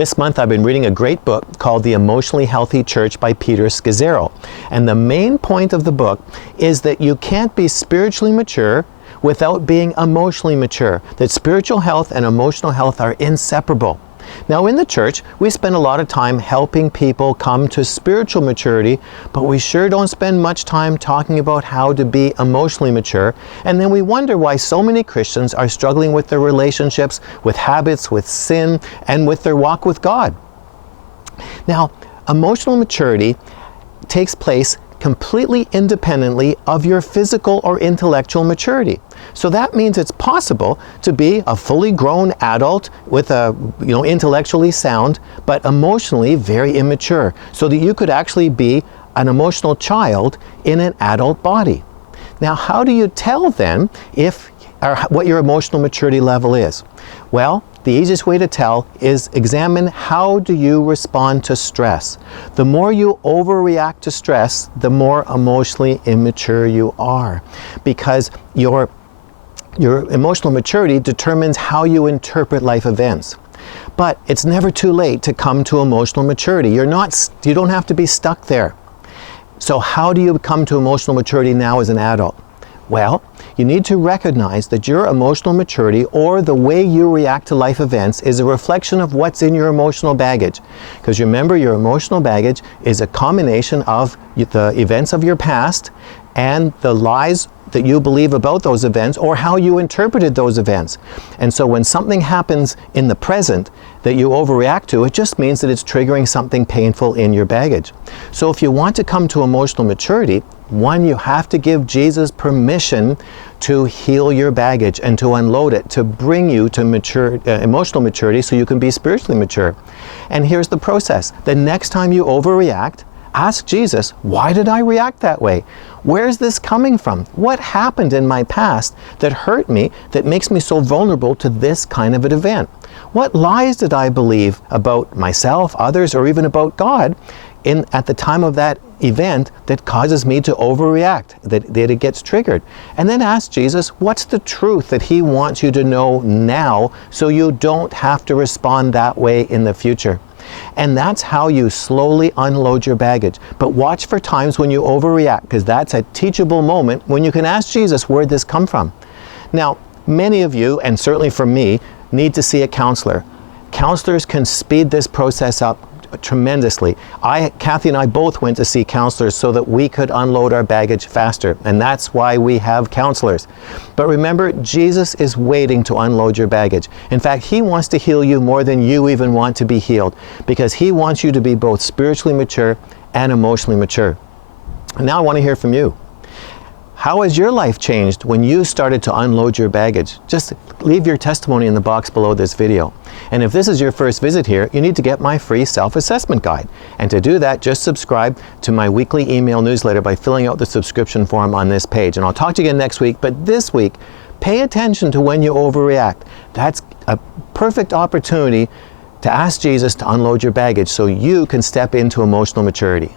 This month I've been reading a great book called The Emotionally Healthy Church by Peter Scazzero. And the main point of the book is that you can't be spiritually mature without being emotionally mature. That spiritual health and emotional health are inseparable. Now in the church, we spend a lot of time helping people come to spiritual maturity, but we sure don't spend much time talking about how to be emotionally mature. And then we wonder why so many Christians are struggling with their relationships, with habits, with sin, and with their walk with God. Now, emotional maturity takes place completely independently of your physical or intellectual maturity. So that means it's possible to be a fully grown adult with intellectually sound, but emotionally very immature, so that you could actually be an emotional child in an adult body. Now, how do you tell then what your emotional maturity level is? Well, the easiest way to tell is examine how do you respond to stress. The more you overreact to stress, the more emotionally immature you are, because your emotional maturity determines how you interpret life events. But it's never too late to come to emotional maturity. You don't have to be stuck there. So how do you come to emotional maturity now as an adult? Well, you need to recognize that your emotional maturity, or the way you react to life events, is a reflection of what's in your emotional baggage. Because remember, your emotional baggage is a combination of the events of your past and the lies that you believe about those events, or how you interpreted those events. And so when something happens in the present that you overreact to, it just means that it's triggering something painful in your baggage. So if you want to come to emotional maturity, one, you have to give Jesus permission to heal your baggage and to unload it, to bring you to emotional maturity so you can be spiritually mature. And here's the process. The next time you overreact, ask Jesus, why did I react that way? Where's this coming from? What happened in my past that hurt me, that makes me so vulnerable to this kind of an event? What lies did I believe about myself, others, or even about God at the time of that event that causes me to overreact, that it gets triggered? And then ask Jesus, what's the truth that He wants you to know now so you don't have to respond that way in the future? And that's how you slowly unload your baggage. But watch for times when you overreact, because that's a teachable moment when you can ask Jesus, where'd this come from? Now, many of you, and certainly for me, need to see a counselor. Counselors can speed this process up tremendously. Kathy and I both went to see counselors so that we could unload our baggage faster, and that's why we have counselors. But remember, Jesus is waiting to unload your baggage. In fact, He wants to heal you more than you even want to be healed, because He wants you to be both spiritually mature and emotionally mature. And now I want to hear from you. How has your life changed when you started to unload your baggage? Just leave your testimony in the box below this video. And if this is your first visit here, you need to get my free self-assessment guide. And to do that, just subscribe to my weekly email newsletter by filling out the subscription form on this page. And I'll talk to you again next week, but this week, pay attention to when you overreact. That's a perfect opportunity to ask Jesus to unload your baggage so you can step into emotional maturity.